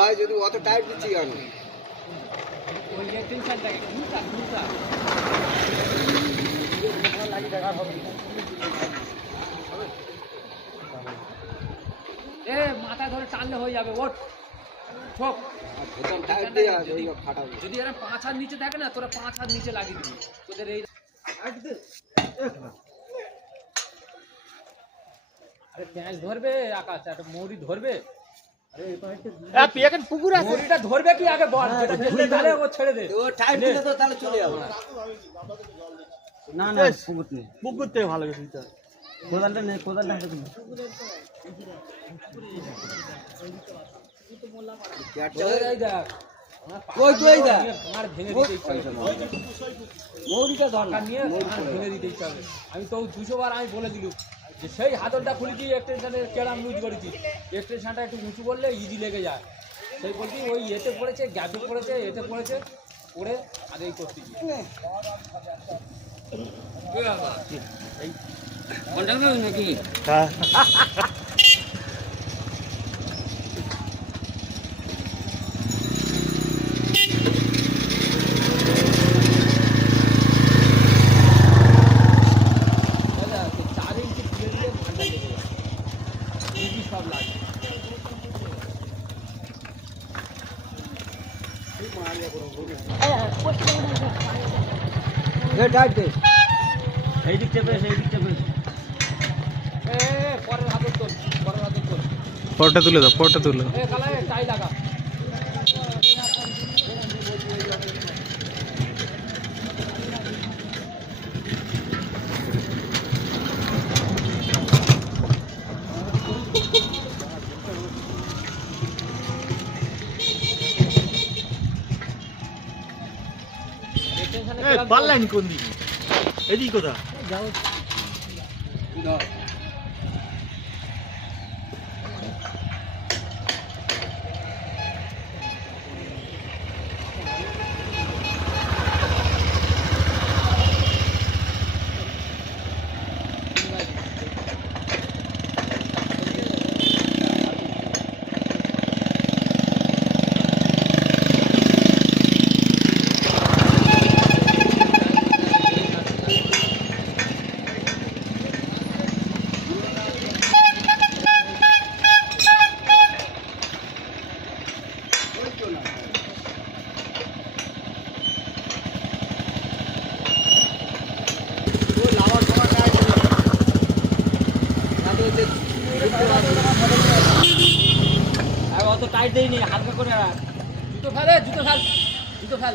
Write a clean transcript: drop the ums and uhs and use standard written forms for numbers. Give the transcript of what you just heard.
হয় যদি অত টাইট দিচ্ছি কেন মাথায় ধরে টানলে হয়ে যাবে ওঠ যদি এরা 5 হাত নিচে থাকে না তোরা 5 হাত নিচে লাগিয়ে দিবি তোদের এই আরে প্যাঁচ ধরবে আকাশ একটা মৌরি ধরবে পুকুর আছে মৌরিটা ধরবে কি আগে বল যেটা জেলে ধরে ও ছেড়ে দে ও টাইট দিলে তো তাহলে চলে যাবে না না পুকুর থেকে ভালো গেছে কোদালটা নেই কোদালটা হাতে দিন কই তুই দা আমার ভেঙে দিতে ইচ্ছা করে মৌরিটা ধর নিয়ে ভেঙে দিতে ইচ্ছা করে আমি তো 200 বার আমি বলে দিলু যে সেই হাতলটা খুলে দিয়ে এক্সটেনশনের কেরাম লুজ করেছি এক্সটেনশনটা একটু উঁচু করলে ইজি লেগে যায় সেই বলছি ওই এতে পড়েছে গ্যাপে পড়েছে এতে পড়েছে পড়ে আগেই করতেছি এই কন্টাক্ট নাকি হ্যাঁ এই দিক চেপে সেই দিক চেপে পরের হাতল তোল পরটা তুলে দাও পরটা তুলে দাও টাই লাগা পারলেন কোন দিকে এদিকে কোথা যাও অত টাইট দেয়নি হালকা করে জুতো ফেলে জুতো ফেল